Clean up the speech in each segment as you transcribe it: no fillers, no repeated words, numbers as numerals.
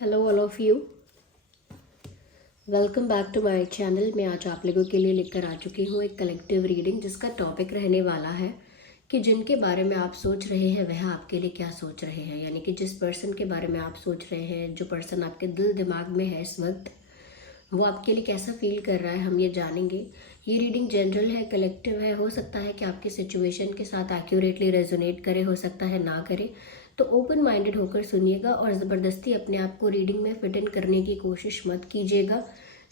Hello all of you, welcome back to my channel. मैं आज आप लोगों के लिए लेकर आ चुकी हूँ एक कलेक्टिव रीडिंग जिसका टॉपिक रहने वाला है कि जिनके बारे में आप सोच रहे हैं वह आपके लिए क्या सोच रहे हैं। यानी कि जिस पर्सन के बारे में आप सोच रहे हैं, जो पर्सन आपके दिल दिमाग में है इस वक्त, वो आपके लिए कैसा फील कर रहा है, हम ये जानेंगे। ये रीडिंग जनरल है, कलेक्टिव है। हो सकता है कि आपकी सिचुएशन के साथ एक्यूरेटली रेजोनेट करे, हो सकता है ना करे। तो ओपन माइंडेड होकर सुनिएगा और ज़बरदस्ती अपने आप को रीडिंग में फिट इन करने की कोशिश मत कीजिएगा।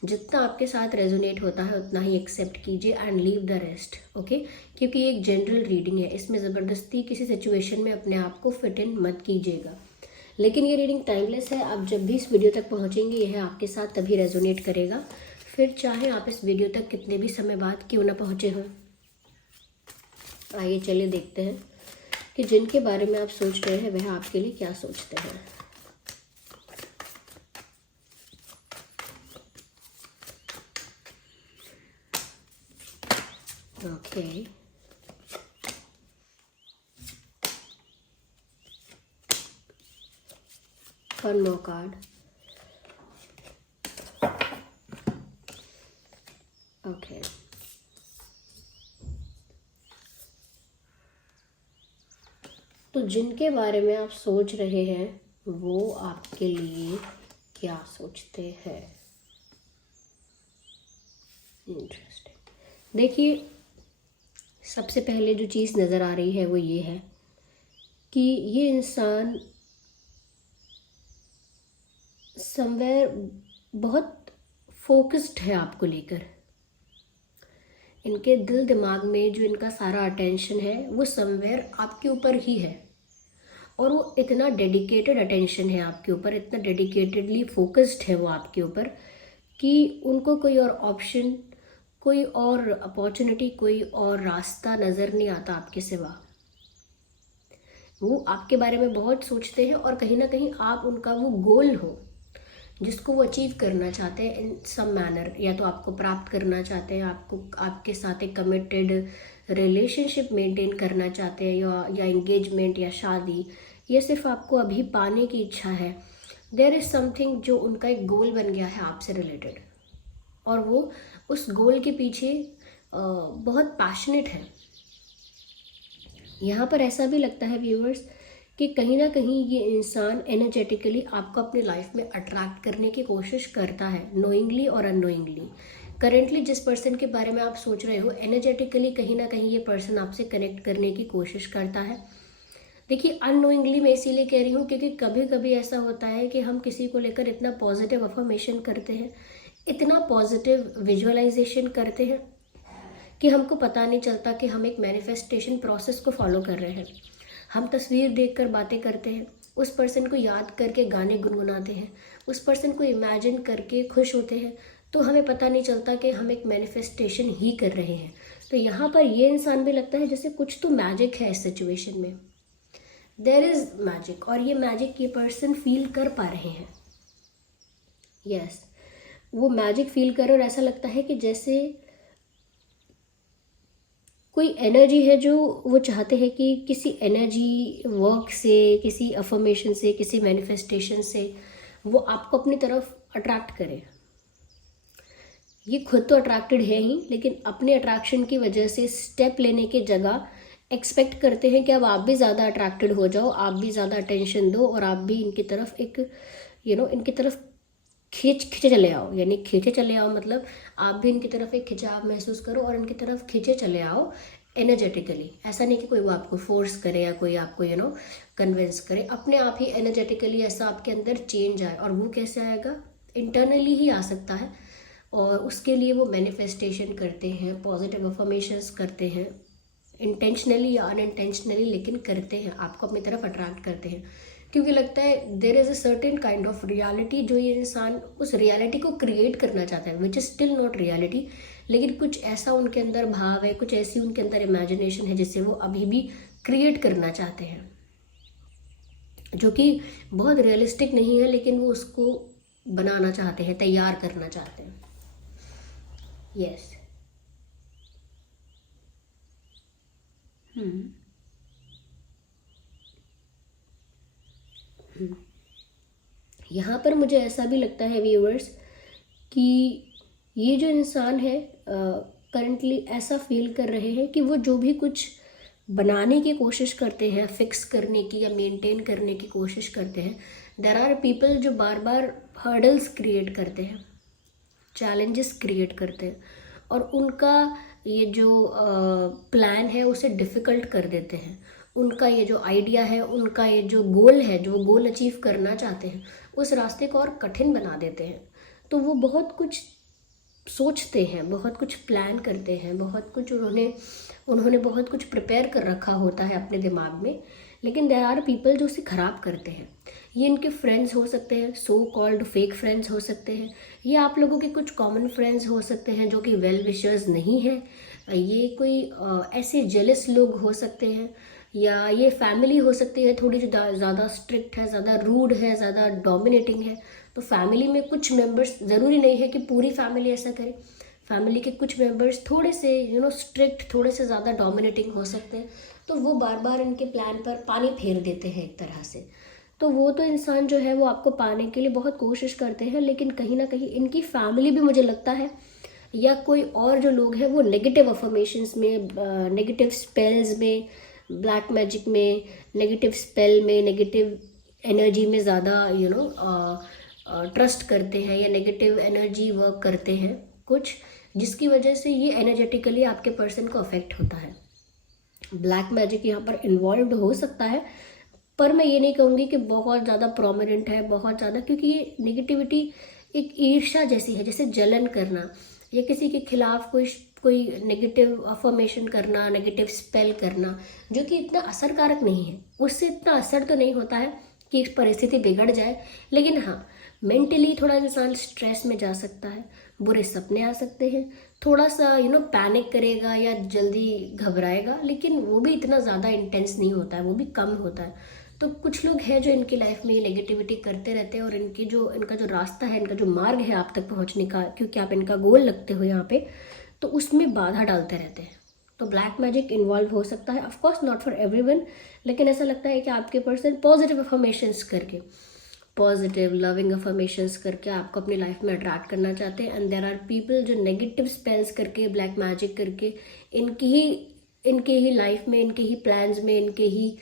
जितना आपके साथ रेजोनेट होता है उतना ही एक्सेप्ट कीजिए and leave the rest. Okay, क्योंकि ये एक जनरल रीडिंग है, इसमें ज़बरदस्ती किसी सिचुएशन में अपने आप को फिट इन मत कीजिएगा। लेकिन ये रीडिंग टाइमलेस है। आप जब भी इस वीडियो तक पहुंचेंगे यह आपके साथ तभी रेजोनेट करेगा, फिर चाहे आप इस वीडियो तक कितने भी समय बाद क्यों ना पहुंचे हों। आइए चलिए देखते हैं कि जिनके बारे में आप सोच रहे हैं वह आपके लिए क्या सोचते हैं। Okay, one more card. Okay, तो जिनके बारे में आप सोच रहे हैं वो आपके लिए क्या सोचते हैं। इंटरेस्टिंग। देखिए, सबसे पहले जो चीज़ नज़र आ रही है वो ये है कि ये इंसान समवेयर बहुत फोकस्ड है आपको लेकर। इनके दिल दिमाग में जो इनका सारा अटेंशन है वो समवेयर आपके ऊपर ही है, और वो इतना डेडिकेटेड अटेंशन है आपके ऊपर, इतना डेडिकेटेडली फोकस्ड है वो आपके ऊपर कि उनको कोई और ऑप्शन, कोई और अपॉर्चुनिटी, कोई और रास्ता नज़र नहीं आता आपके सिवा। वो आपके बारे में बहुत सोचते हैं और कहीं ना कहीं आप उनका वो गोल हो जिसको वो अचीव करना चाहते हैं इन सम मैनर। या तो आपको प्राप्त करना चाहते हैं, आपको आपके साथ एक कमिटेड रिलेशनशिप मेंटेन करना चाहते हैं, या एंगेजमेंट या शादी। ये सिर्फ आपको अभी पाने की इच्छा है। देयर इज़ समथिंग जो उनका एक गोल बन गया है आपसे रिलेटेड, और वो उस गोल के पीछे बहुत पैशनेट है। यहाँ पर ऐसा भी लगता है व्यूअर्स कि कहीं ना कहीं ये इंसान एनर्जेटिकली आपको अपनी लाइफ में अट्रैक्ट करने की कोशिश करता है, नोइंगली और अननोइंगली। करेंटली जिस पर्सन के बारे में आप सोच रहे हो, एनर्जेटिकली कहीं ना कहीं ये पर्सन आपसे कनेक्ट करने की कोशिश करता है। देखिए, अननोइंगली मैं इसीलिए कह रही हूँ क्योंकि कभी कभी ऐसा होता है कि हम किसी को लेकर इतना पॉजिटिव अफर्मेशन करते हैं, इतना पॉजिटिव विजुअलाइजेशन करते हैं कि हमको पता नहीं चलता कि हम एक मैनिफेस्टेशन प्रोसेस को फॉलो कर रहे हैं। हम तस्वीर देखकर बातें करते हैं, उस पर्सन को याद करके गाने गुनगुनाते हैं, उस पर्सन को इमेजिन करके खुश होते हैं, तो हमें पता नहीं चलता कि हम एक मैनिफेस्टेशन ही कर रहे हैं। तो यहाँ पर ये इंसान भी लगता है जैसे कुछ तो मैजिक है इस सिचुएशन में। देयर इज मैजिक, और ये मैजिक ये पर्सन फील कर पा रहे हैं। यस, वो मैजिक फील कर, और ऐसा लगता है कि जैसे कोई एनर्जी है जो वो चाहते हैं कि किसी एनर्जी वर्क से, किसी अफर्मेशन से, किसी मैनिफेस्टेशन से वो आपको अपनी तरफ अट्रैक्ट करे। ये खुद तो अट्रैक्टेड है ही, लेकिन अपने अट्रैक्शन की वजह से स्टेप लेने की जगह एक्सपेक्ट करते हैं कि अब आप भी ज़्यादा अट्रैक्टेड हो जाओ, आप भी ज़्यादा अटेंशन दो, और आप भी इनकी तरफ एक इनकी तरफ खींचे चले आओ। यानी खींचे चले आओ मतलब आप भी इनकी तरफ एक खिंचाव महसूस करो और इनकी तरफ खींचे चले आओ एनर्जेटिकली। ऐसा नहीं कि कोई वो आपको फोर्स करे या कोई आपको कन्विंस करे, अपने आप ही एनर्जेटिकली ऐसा आपके अंदर चेंज आए। और वो कैसे आएगा? इंटरनली ही आ सकता है, और उसके लिए वो मैनिफेस्टेशन करते हैं, पॉजिटिव अफर्मेशंस करते हैं, इंटेंशनली या अनइंटेंशनली, लेकिन करते हैं, आपको अपनी तरफ अट्रैक्ट करते हैं। क्योंकि लगता है there is a certain kind of reality जो ये इंसान उस रियलिटी को क्रिएट करना चाहता है, which is still not reality. लेकिन कुछ ऐसा उनके अंदर भाव है, कुछ ऐसी उनके अंदर इमेजिनेशन है जिससे वो अभी भी क्रिएट करना चाहते हैं, जो कि बहुत रियलिस्टिक नहीं है, लेकिन वो उसको बनाना चाहते हैं, तैयार करना चाहते हैं। यस। यहाँ पर मुझे ऐसा भी लगता है व्यूअर्स कि ये जो इंसान है करंटली ऐसा फील कर रहे हैं कि वो जो भी कुछ बनाने की कोशिश करते हैं, फिक्स करने की या मेंटेन करने की कोशिश करते हैं, देर आर पीपल जो बार बार हर्डल्स क्रिएट करते हैं, चैलेंजेस क्रिएट करते हैं और उनका ये जो प्लान है उसे डिफ़िकल्ट कर देते हैं। उनका ये जो आइडिया है, उनका ये जो गोल है, जो गोल अचीव करना चाहते हैं, उस रास्ते को और कठिन बना देते हैं। तो वो बहुत कुछ सोचते हैं, बहुत कुछ प्लान करते हैं, बहुत कुछ उन्होंने बहुत कुछ प्रिपेयर कर रखा होता है अपने दिमाग में, लेकिन देयर आर पीपल जो उसे ख़राब करते हैं। ये इनके फ्रेंड्स हो सकते हैं, सो कॉल्ड फेक फ्रेंड्स हो सकते हैं, ये आप लोगों के कुछ कॉमन फ्रेंड्स हो सकते हैं जो कि वेल विशर्स नहीं हैं, ये कोई ऐसे जेलस लोग हो सकते हैं, या ये फैमिली हो सकती है थोड़ी ज़्यादा स्ट्रिक्ट है, ज़्यादा रूड है, ज़्यादा डोमिनेटिंग है। तो फैमिली में कुछ मेंबर्स, ज़रूरी नहीं है कि पूरी फैमिली ऐसा करे, फैमिली के कुछ मेंबर्स थोड़े से स्ट्रिक्ट, थोड़े से ज़्यादा डोमिनेटिंग हो सकते हैं। तो वो बार बार इनके प्लान पर पानी फेर देते हैं एक तरह से। तो वो तो इंसान जो है वो आपको पाने के लिए बहुत कोशिश करते हैं, लेकिन कहीं ना कहीं इनकी फैमिली भी मुझे लगता है, या कोई और जो लोग हैं वो नेगेटिव अफर्मेशंस में, नेगेटिव स्पेल्स में, ब्लैक मैजिक में, नेगेटिव स्पेल में, नेगेटिव एनर्जी में ज़्यादा ट्रस्ट करते हैं, या नेगेटिव एनर्जी वर्क करते हैं कुछ, जिसकी वजह से ये एनर्जेटिकली आपके पर्सन को अफेक्ट होता है। ब्लैक मैजिक यहाँ पर इन्वॉल्व हो सकता है, पर मैं ये नहीं कहूँगी कि बहुत ज़्यादा प्रोमिनेंट है, बहुत ज़्यादा, क्योंकि ये नेगेटिविटी एक ईर्ष्या जैसी है, जैसे जलन करना या किसी के खिलाफ कोई नेगेटिव अफर्मेशन करना, नेगेटिव स्पेल करना, जो कि इतना असरकारक नहीं है। उससे इतना असर तो नहीं होता है कि परिस्थिति बिगड़ जाए, लेकिन हाँ, मेंटली थोड़ा इंसान स्ट्रेस में जा सकता है, बुरे सपने आ सकते हैं, थोड़ा सा पैनिक करेगा या जल्दी घबराएगा, लेकिन वो भी इतना ज़्यादा इंटेंस नहीं होता है, वो भी कम होता है। तो कुछ लोग हैं जो इनकी लाइफ में नेगेटिविटी करते रहते हैं, और इनका जो रास्ता है, इनका जो मार्ग है आप तक पहुंचने का, क्योंकि आप इनका गोल लगते हो यहाँ पे, तो उसमें बाधा डालते रहते हैं। तो ब्लैक मैजिक इन्वॉल्व हो सकता है, ऑफकोर्स नॉट फॉर एवरीवन, लेकिन ऐसा लगता है कि आपके पर्सन पॉजिटिव अफर्मेशंस करके, पॉजिटिव लविंग अफर्मेशंस करके आपको अपनी लाइफ में अट्रैक्ट करना चाहते हैं। एंड देयर आर पीपल जो नेगेटिव स्पेल्स करके, ब्लैक मैजिक करके, इनके ही लाइफ में, इनके ही प्लान्स में, इनके ही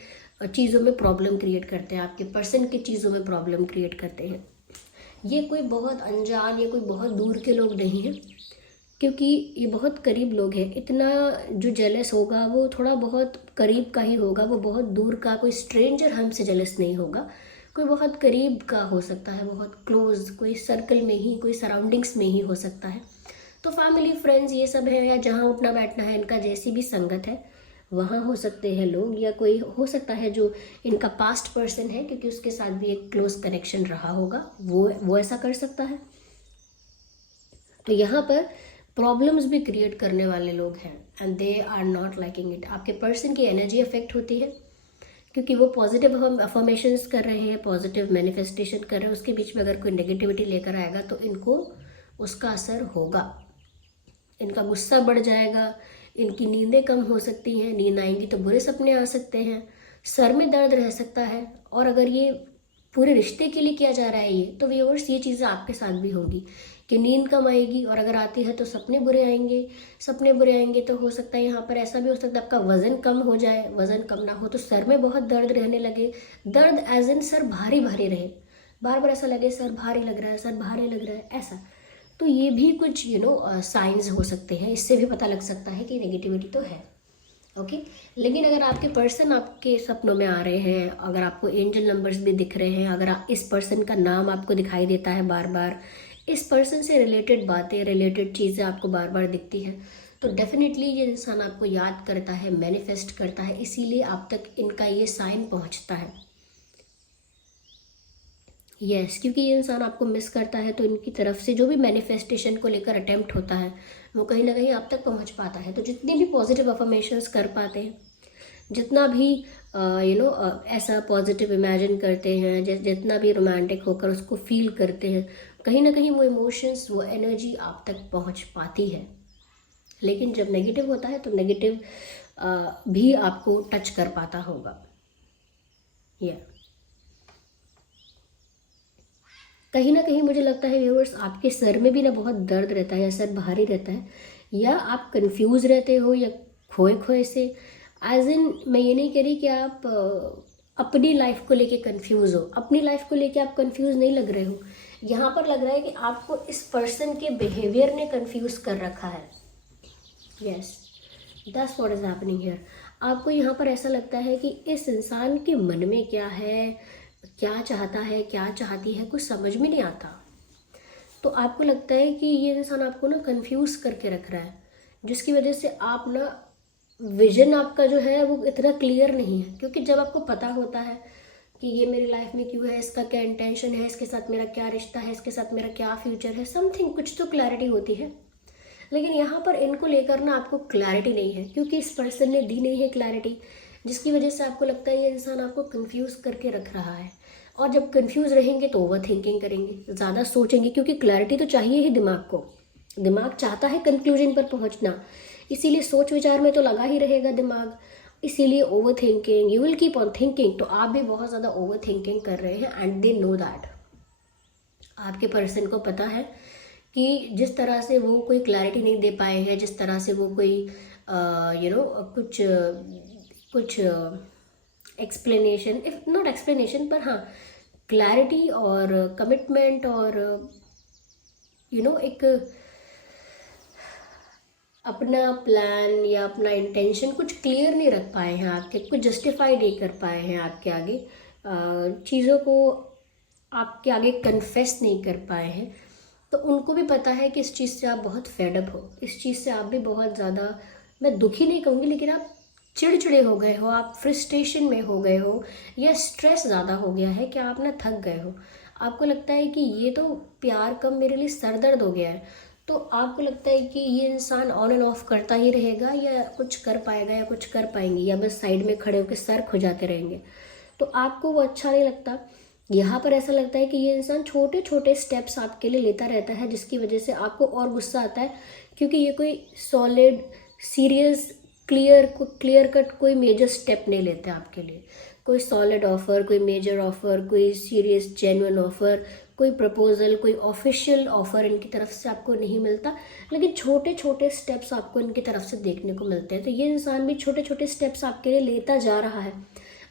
चीज़ों में प्रॉब्लम क्रिएट करते हैं, आपके पर्सन की चीज़ों में प्रॉब्लम क्रिएट करते हैं। ये कोई बहुत अनजान या कोई बहुत दूर के लोग नहीं हैं, क्योंकि ये बहुत करीब लोग हैं। इतना जो जेलस होगा वो थोड़ा बहुत करीब का ही होगा, वो बहुत दूर का कोई स्ट्रेंजर हमसे जेलस नहीं होगा, कोई बहुत करीब का हो सकता है, बहुत क्लोज, कोई सर्कल में ही, कोई सराउंडिंग्स में ही हो सकता है। तो फैमिली, फ्रेंड्स, ये सब है, या जहाँ उठना बैठना है इनका, जैसी भी संगत है वहाँ हो सकते हैं लोग, या कोई हो सकता है जो इनका पास्ट पर्सन है, क्योंकि उसके साथ भी एक क्लोज कनेक्शन रहा होगा, वो ऐसा कर सकता है। तो यहाँ पर प्रॉब्लम्स भी क्रिएट करने वाले लोग हैं, and they are not liking it. आपके पर्सन की एनर्जी अफेक्ट होती है, क्योंकि वो पॉजिटिव अफर्मेशंस कर रहे हैं, पॉजिटिव मैनिफेस्टेशन कर रहे हैं, उसके बीच में अगर कोई नेगेटिविटी लेकर आएगा तो इनको उसका असर होगा। इनका गुस्सा बढ़ जाएगा, इनकी नींदें कम हो सकती हैं, नींद आएंगी तो बुरे सपने आ सकते हैं, सर में दर्द रह सकता है। और अगर ये पूरे रिश्ते के लिए किया जा रहा है ये, तो व्यूअर्स ये चीज़ें आपके साथ भी होंगी कि नींद कम आएगी, और अगर आती है तो सपने बुरे आएंगे। सपने बुरे आएंगे तो हो सकता है यहाँ पर ऐसा भी हो सकता है आपका वज़न कम हो जाए, वज़न कम ना हो तो सर में बहुत दर्द रहने लगे, दर्द एज इन सर भारी भारी रहे, बार बार ऐसा लगे सर भारी लग रहा है, सर भारी लग रहा है, ऐसा। तो ये भी कुछ साइंस हो सकते हैं, इससे भी पता लग सकता है कि नेगेटिविटी तो है। ओके, लेकिन अगर आपके पर्सन आपके सपनों में आ रहे हैं, अगर आपको एंजल नंबर्स भी दिख रहे हैं, अगर इस पर्सन का नाम आपको दिखाई देता है बार बार, इस पर्सन से रिलेटेड बातें, रिलेटेड चीज़ें आपको बार बार दिखती हैं, तो डेफिनेटली ये इंसान आपको याद करता है, मैनिफेस्ट करता है, इसीलिए आप तक इनका ये साइन पहुंचता है। यस, क्योंकि ये इंसान आपको मिस करता है, तो इनकी तरफ से जो भी मैनिफेस्टेशन को लेकर अटेम्प्ट होता है वो कहीं ना कहीं आप तक पहुंच पाता है। तो जितनी भी पॉजिटिव अफर्मेशंस कर पाते हैं, जितना भी ऐसा पॉजिटिव इमेजिन करते हैं, जितना भी रोमांटिक होकर उसको फील करते हैं, कहीं ना कहीं वो इमोशंस, वो एनर्जी आप तक पहुंच पाती है। लेकिन जब नेगेटिव होता है तो नेगेटिव भी आपको टच कर पाता होगा। कहीं ना कहीं मुझे लगता है व्यूअर्स, आपके सर में भी ना बहुत दर्द रहता है, या सर भारी रहता है, या आप कंफ्यूज रहते हो, या खोए खोए से। एज इन, मैं ये नहीं कह रही कि आप अपनी लाइफ को लेके कंफ्यूज हो, अपनी लाइफ को लेके आप कंफ्यूज नहीं लग रहे हो। यहाँ पर लग रहा है कि आपको इस पर्सन के बिहेवियर ने कंफ्यूज कर रखा है। Yes, that's what is happening here. आपको यहाँ पर ऐसा लगता है कि इस इंसान के मन में क्या है, क्या चाहता है, क्या चाहती है, कुछ समझ में नहीं आता। तो आपको लगता है कि ये इंसान आपको ना कंफ्यूज करके रख रहा है, जिसकी वजह से आप ना, विजन आपका जो है वो इतना क्लियर नहीं है। क्योंकि जब आपको पता होता है कि ये मेरी लाइफ में क्यों है, इसका क्या इंटेंशन है, इसके साथ मेरा क्या रिश्ता है, इसके साथ मेरा क्या फ्यूचर है, समथिंग, कुछ तो क्लैरिटी होती है। लेकिन यहाँ पर इनको लेकर ना आपको क्लैरिटी नहीं है, क्योंकि इस पर्सन ने दी नहीं है क्लैरिटी, जिसकी वजह से आपको लगता है ये इंसान आपको कंफ्यूज करके रख रहा है। और जब कंफ्यूज रहेंगे तो ओवर थिंकिंग करेंगे, ज़्यादा सोचेंगे, क्योंकि क्लैरिटी तो चाहिए ही दिमाग को। दिमाग चाहता है कंक्लूजन पर पहुंचना, इसीलिए सोच विचार में तो लगा ही रहेगा दिमाग। इसीलिए over thinking, you will keep on thinking. तो आप भी बहुत ज़्यादा ओवर थिंकिंग कर रहे हैं, एंड दे नो दैट। आपके पर्सन को पता है कि जिस तरह से वो कोई क्लैरिटी नहीं दे पाए हैं, जिस तरह से वो कोई कुछ कुछ एक्सप्लेनेशन, इफ नॉट एक्सप्लेनेशन, पर हाँ क्लैरिटी और कमिटमेंट और एक अपना प्लान या अपना इंटेंशन कुछ क्लियर नहीं रख पाए हैं आपके, कुछ जस्टिफाई नहीं कर पाए हैं आपके आगे, चीज़ों को आपके आगे कन्फेस नहीं कर पाए हैं। तो उनको भी पता है कि इस चीज़ से आप बहुत फेडअप हो, इस चीज़ से आप भी बहुत ज़्यादा, मैं दुखी नहीं कहूँगी, लेकिन आप चिड़चिड़े हो गए हो, आप फ्रस्ट्रेशन में हो गए हो, या स्ट्रेस ज़्यादा हो गया है कि आप ना थक गए हो। आपको लगता है कि ये तो प्यार कम मेरे लिए सर दर्द हो गया है। तो आपको लगता है कि ये इंसान ऑन एंड ऑफ करता ही रहेगा, या कुछ कर पाएगा, या कुछ कर पाएंगी, या बस साइड में खड़े होकर सर खुजाते रहेंगे। तो आपको वो अच्छा नहीं लगता। यहाँ पर ऐसा लगता है कि ये इंसान छोटे छोटे स्टेप्स आपके लिए लेता रहता है, जिसकी वजह से आपको और गुस्सा आता है, क्योंकि ये कोई सॉलिड, सीरियस, क्लियर कट कोई मेजर स्टेप नहीं लेते आपके लिए। कोई सॉलिड ऑफर, कोई मेजर ऑफर, कोई सीरियस जेन्युइन ऑफर, कोई प्रपोजल, कोई ऑफिशियल ऑफर इनकी तरफ से आपको नहीं मिलता। लेकिन छोटे छोटे स्टेप्स आपको इनकी तरफ से देखने को मिलते हैं। तो ये इंसान भी छोटे छोटे स्टेप्स आपके लिए लेता जा रहा है,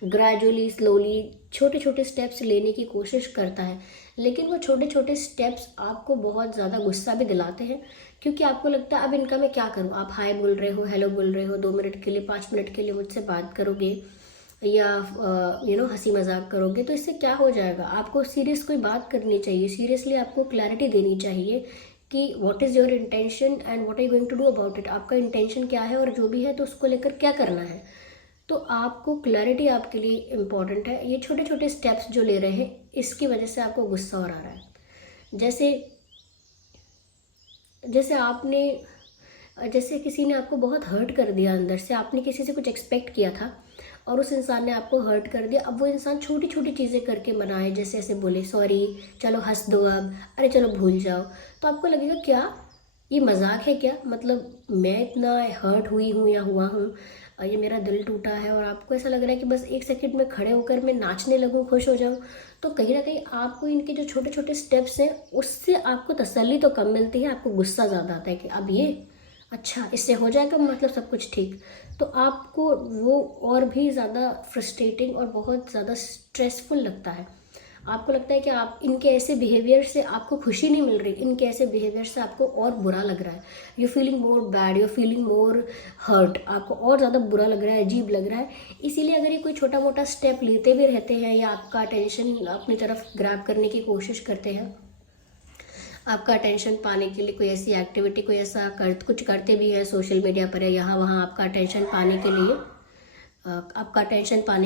ग्रेजुअली, स्लोली, छोटे छोटे स्टेप्स लेने की कोशिश करता है। लेकिन वो छोटे छोटे स्टेप्स आपको बहुत ज़्यादा गुस्सा भी दिलाते हैं, क्योंकि आपको लगता है अब इनका मैं क्या करूँ। आप हाय बोल रहे हो, हेलो बोल रहे हो, 2 मिनट के लिए, 5 मिनट के लिए मुझसे बात करोगे, या हंसी मजाक करोगे, तो इससे क्या हो जाएगा। आपको सीरियस कोई बात करनी चाहिए, सीरियसली आपको क्लैरिटी देनी चाहिए कि what is your intention and what are you going to do about it. आपका इंटेंशन क्या है, और जो भी है तो उसको लेकर क्या करना है। तो आपको क्लैरिटी आपके लिए इम्पॉर्टेंट है। ये छोटे छोटे स्टेप्स जो ले रहे हैं, इसकी वजह से आपको गुस्सा और आ रहा है। जैसे किसी ने आपको बहुत हर्ट कर दिया अंदर से, आपने किसी से कुछ एक्सपेक्ट किया था और उस इंसान ने आपको हर्ट कर दिया। अब वो इंसान छोटी छोटी चीज़ें करके मनाए, जैसे ऐसे बोले सॉरी, चलो हंस दो अब, अरे चलो भूल जाओ। तो आपको लगेगा क्या ये मजाक है क्या, मतलब मैं इतना हर्ट हुई हूँ या हुआ हूँ, ये मेरा दिल टूटा है, और आपको ऐसा लग रहा है कि बस 1 सेकंड में खड़े होकर मैं नाचने लगूँ, खुश हो जाऊँ। तो कहीं ना कहीं आपको इनके जो छोटे छोटे स्टेप्स हैं उससे आपको तसल्ली तो कम मिलती है, आपको गुस्सा ज़्यादा आता है कि अब ये अच्छा इससे हो जाएगा, मतलब सब कुछ ठीक। तो आपको वो और भी ज़्यादा फ्रस्ट्रेटिंग और बहुत ज़्यादा स्ट्रेसफुल लगता है। आपको लगता है कि आप इनके ऐसे बिहेवियर से आपको खुशी नहीं मिल रही, इनके ऐसे बिहेवियर से आपको और बुरा लग रहा है। You feeling more bad, you feeling more hurt, आपको और ज़्यादा बुरा लग रहा है, अजीब लग रहा है। इसीलिए अगर ये कोई छोटा मोटा स्टेप लेते भी रहते हैं, या आपका अटेंशन अपनी तरफ ग्रैब करने की कोशिश करते हैं, आपका अटेंशन पाने के लिए कोई ऐसी एक्टिविटी, कोई ऐसा कुछ करते भी हैं सोशल मीडिया पर या यहाँ वहाँ, आपका अटेंशन पाने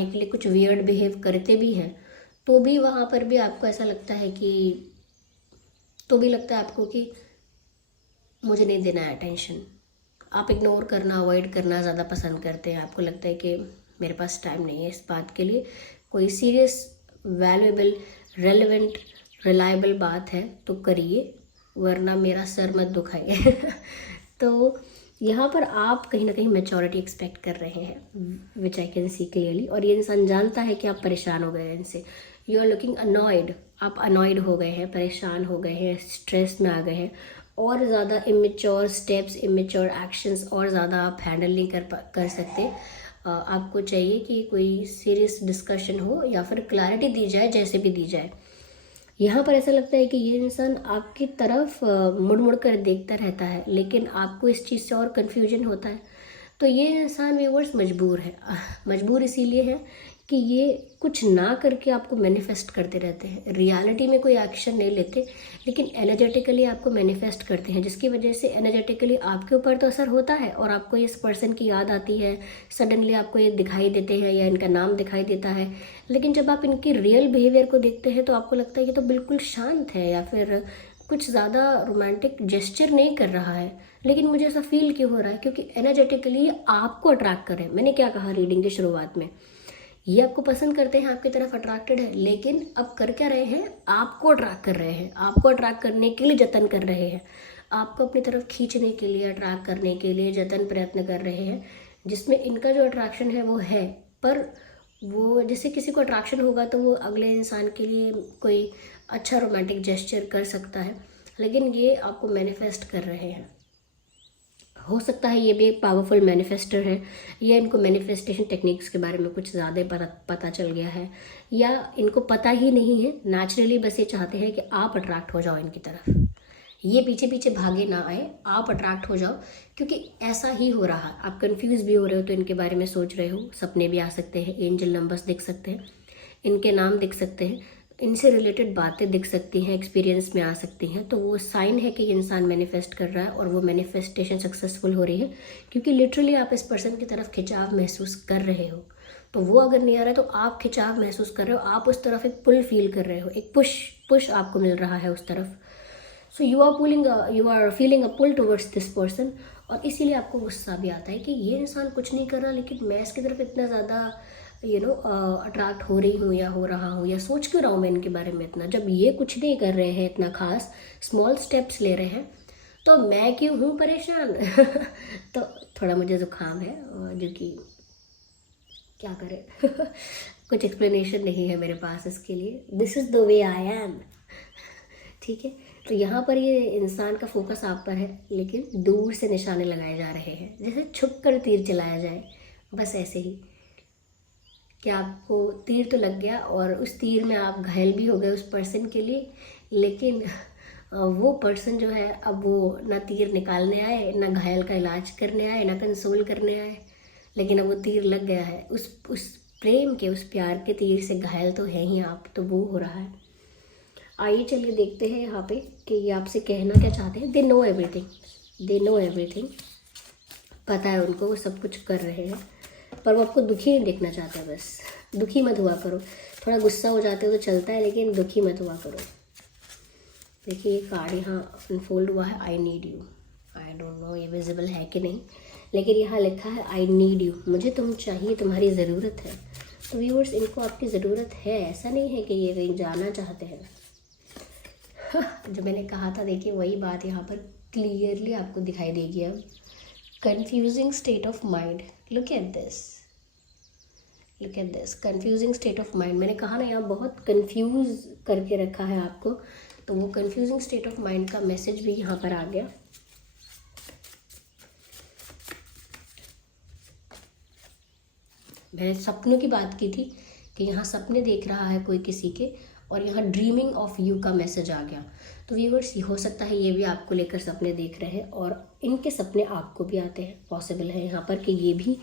के लिए, कुछ वियर्ड बिहेव करते भी हैं, तो भी वहाँ पर भी आपको ऐसा लगता है कि, तो भी लगता है आपको कि मुझे नहीं देना है अटेंशन। आप इग्नोर करना, अवॉइड करना ज़्यादा पसंद करते हैं। आपको लगता है कि मेरे पास टाइम नहीं है इस बात के लिए, कोई सीरियस, वैल्यूएबल, रेलेवेंट, रिलायबल बात है तो करिए, वरना मेरा सर मत दुखाइए। तो यहाँ पर आप कहीं ना कहीं मैच्योरिटी एक्सपेक्ट कर रहे हैं, विच आई कैन सी क्लियरली। और ये इंसान जानता है कि आप परेशान हो गए हैं इनसे। यू आर लुकिंग अनॉयड, आप अनॉयड हो गए हैं, परेशान हो गए हैं, स्ट्रेस में आ गए हैं, और ज़्यादा इमेच्योर स्टेप्स, इमेच्योर एक्शंस और ज़्यादा आप हैंडल नहीं कर सकते। आपको चाहिए कि कोई सीरियस डिस्कशन हो या फिर क्लैरिटी दी जाए, जैसे भी दी जाए। यहाँ पर ऐसा लगता है कि ये इंसान आपकी तरफ मुड़ मुड़ कर देखता रहता है, लेकिन आपको इस चीज़ से और कन्फ्यूजन होता है। तो ये इंसान व्यूअर्स मजबूर है। मजबूर इसीलिए है कि ये कुछ ना करके आपको मैनिफेस्ट करते रहते हैं। रियलिटी में कोई एक्शन नहीं लेते, लेकिन एनर्जेटिकली आपको मैनिफेस्ट करते हैं, जिसकी वजह से एनर्जेटिकली आपके ऊपर तो असर होता है और आपको इस पर्सन की याद आती है, सडनली आपको ये दिखाई देते हैं या इनका नाम दिखाई देता है। लेकिन जब आप इनकी रियल बिहेवियर को देखते हैं तो आपको लगता है ये तो बिल्कुल शांत है या फिर कुछ ज़्यादा रोमांटिक जेस्चर नहीं कर रहा है, लेकिन मुझे ऐसा फील क्यों हो रहा है? क्योंकि एनर्जेटिकली आपको अट्रैक्ट करें। मैंने क्या कहा रीडिंग की शुरुआत में, ये आपको पसंद करते हैं, आपकी तरफ अट्रैक्टेड है, लेकिन अब कर क्या रहे हैं? आपको अट्रैक्ट कर रहे हैं, आपको अट्रैक्ट करने के लिए जतन कर रहे हैं, आपको अपनी तरफ खींचने के लिए, अट्रैक्ट करने के लिए जतन प्रयत्न कर रहे हैं, जिसमें इनका जो अट्रैक्शन है वो है। पर वो जैसे किसी को अट्रैक्शन होगा तो वो अगले इंसान के लिए कोई अच्छा रोमांटिक जेस्चर कर सकता है, लेकिन ये आपको मैनिफेस्ट कर रहे हैं। हो सकता है ये भी एक पावरफुल मैनिफेस्टर है, या इनको मैनिफेस्टेशन टेक्निक्स के बारे में कुछ ज़्यादा पता चल गया है, या इनको पता ही नहीं है, नेचुरली बस ये चाहते हैं कि आप अट्रैक्ट हो जाओ इनकी तरफ, ये पीछे पीछे भागे ना आए, आप अट्रैक्ट हो जाओ। क्योंकि ऐसा ही हो रहा है, आप कंफ्यूज भी हो रहे हो तो इनके बारे में सोच रहे हो, सपने भी आ सकते हैं, एंजल नंबर्स दिख सकते हैं, इनके नाम दिख सकते हैं, इनसे रिलेटेड बातें दिख सकती हैं, एक्सपीरियंस में आ सकती हैं। तो वो साइन है कि ये इंसान मैनिफेस्ट कर रहा है और वो मैनिफेस्टेशन सक्सेसफुल हो रही है, क्योंकि लिटरली आप इस पर्सन की तरफ खिंचाव महसूस कर रहे हो। तो वो अगर नहीं आ रहा है तो आप खिंचाव महसूस कर रहे हो, आप उस तरफ एक पुल फील कर रहे हो, एक पुश आपको मिल रहा है उस तरफ। So you are feeling a pull towards this person, और इसीलिए आपको गुस्सा भी आता है कि ये इंसान कुछ नहीं कर रहा, लेकिन मैं इसकी तरफ इतना ज़्यादा अट्रैक्ट हो रही हूँ या हो रहा हूँ, या सोच क्यों रहा हूँ मैं इनके बारे में इतना, जब ये कुछ नहीं कर रहे हैं, इतना खास स्मॉल स्टेप्स ले रहे हैं, तो मैं क्यों हूँ परेशान। तो थोड़ा मुझे ज़ुकाम है, जो कि क्या करें। कुछ एक्सप्लेनेशन नहीं है मेरे पास इसके लिए, this is the way I am. ठीक है, तो यहाँ पर ये इंसान का फोकस आप पर है, लेकिन दूर से निशाने लगाए जा रहे हैं, जैसे छुप कर तीर चलाया जाए, बस ऐसे ही कि आपको तीर तो लग गया और उस तीर में आप घायल भी हो गए उस पर्सन के लिए, लेकिन वो पर्सन जो है अब वो ना तीर निकालने आए, ना घायल का इलाज करने आए, ना कंसोल करने आए, लेकिन अब वो तीर लग गया है। उस प्रेम के, उस प्यार के तीर से घायल तो है ही आप, तो वो हो रहा है। आइए चलिए देखते हैं यहाँ पे कि ये आपसे कहना क्या चाहते हैं। दे नो एवरीथिंग, पता है उनको, वो सब कुछ कर रहे हैं, पर वो आपको दुखी नहीं देखना चाहता है। बस दुखी मत हुआ करो, थोड़ा गुस्सा हो जाते हो तो चलता है, लेकिन दुखी मत हुआ करो। देखिए ये कार्ड यहाँ अनफोल्ड हुआ है, I need you. I don't know ये विजिबल है कि नहीं, लेकिन यहाँ लिखा है आई नीड यू, मुझे तुम चाहिए, तुम्हारी ज़रूरत है। तो व्यूअर्स, इनको आपकी ज़रूरत है, ऐसा नहीं है कि ये कहीं जाना चाहते हैं। जो मैंने कहा था, देखिए वही बात यहाँ पर क्लियरली आपको दिखाई देगी अब। Confusing state of mind, look at this confusing state of mind. मैंने कहा ना, यहाँ बहुत कंफ्यूज करके रखा है आपको, तो वो कंफ्यूजिंग स्टेट ऑफ माइंड का मैसेज भी यहाँ पर आ गया। मैंने सपनों की बात की थी कि यहाँ सपने देख रहा है कोई किसी के, और यहाँ ड्रीमिंग ऑफ यू का मैसेज आ गया। तो व्यूअर्स, हो सकता है ये भी आपको लेकर सपने देख रहे हैं, और इनके सपने आपको भी आते हैं। पॉसिबल है यहाँ पर कि ये भी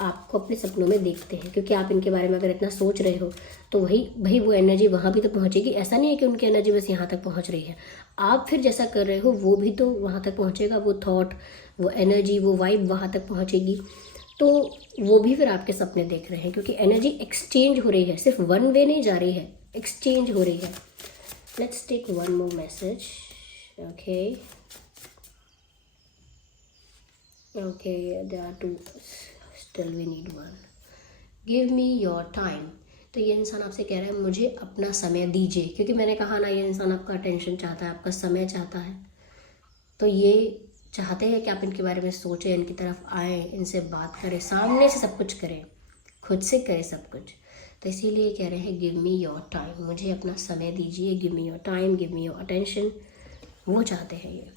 आपको अपने सपनों में देखते हैं, क्योंकि आप इनके बारे में अगर इतना सोच रहे हो तो भाई वो एनर्जी वहाँ भी तो पहुँचेगी। ऐसा नहीं है कि उनकी एनर्जी बस यहाँ तक पहुँच रही है, आप फिर जैसा कर रहे हो वो भी तो वहाँ तक पहुँचेगा, वो थॉट, वो एनर्जी, वो वाइब वहाँ तक पहुँचेगी। तो वो भी फिर आपके सपने देख रहे हैं, क्योंकि एनर्जी एक्सचेंज हो रही है, सिर्फ वन वे नहीं जा रही है, एक्सचेंज हो रही है। Let's take one more message. Okay, there are two, still we need one. Give me your time. तो ये इंसान आपसे कह रहा है मुझे अपना समय दीजिए, क्योंकि मैंने कहा ना, ये इंसान आपका अटेंशन चाहता है, आपका समय चाहता है। तो ये चाहते हैं कि आप इनके बारे में सोचें, इनकी तरफ आएँ, इनसे बात करें, सामने से सब कुछ करें, खुद से करें सब कुछ। तो इसीलिए कह रहे हैं गिव मी योर टाइम, मुझे अपना समय दीजिए, give me your time, give me your attention, वो चाहते हैं ये।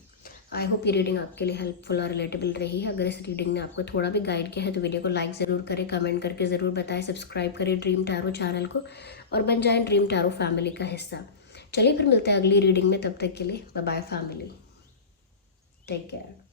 आई होप ये रीडिंग आपके लिए हेल्पफुल और रिलेटेबल रही है। अगर इस रीडिंग ने आपको थोड़ा भी गाइड किया है तो वीडियो को लाइक ज़रूर करें, कमेंट करके ज़रूर बताएं, सब्सक्राइब करें ड्रीम टैरो चैनल को और बन जाएं ड्रीम टैरो फैमिली का हिस्सा। चलिए फिर मिलते हैं अगली रीडिंग में, तब तक के लिए bye bye family, take care.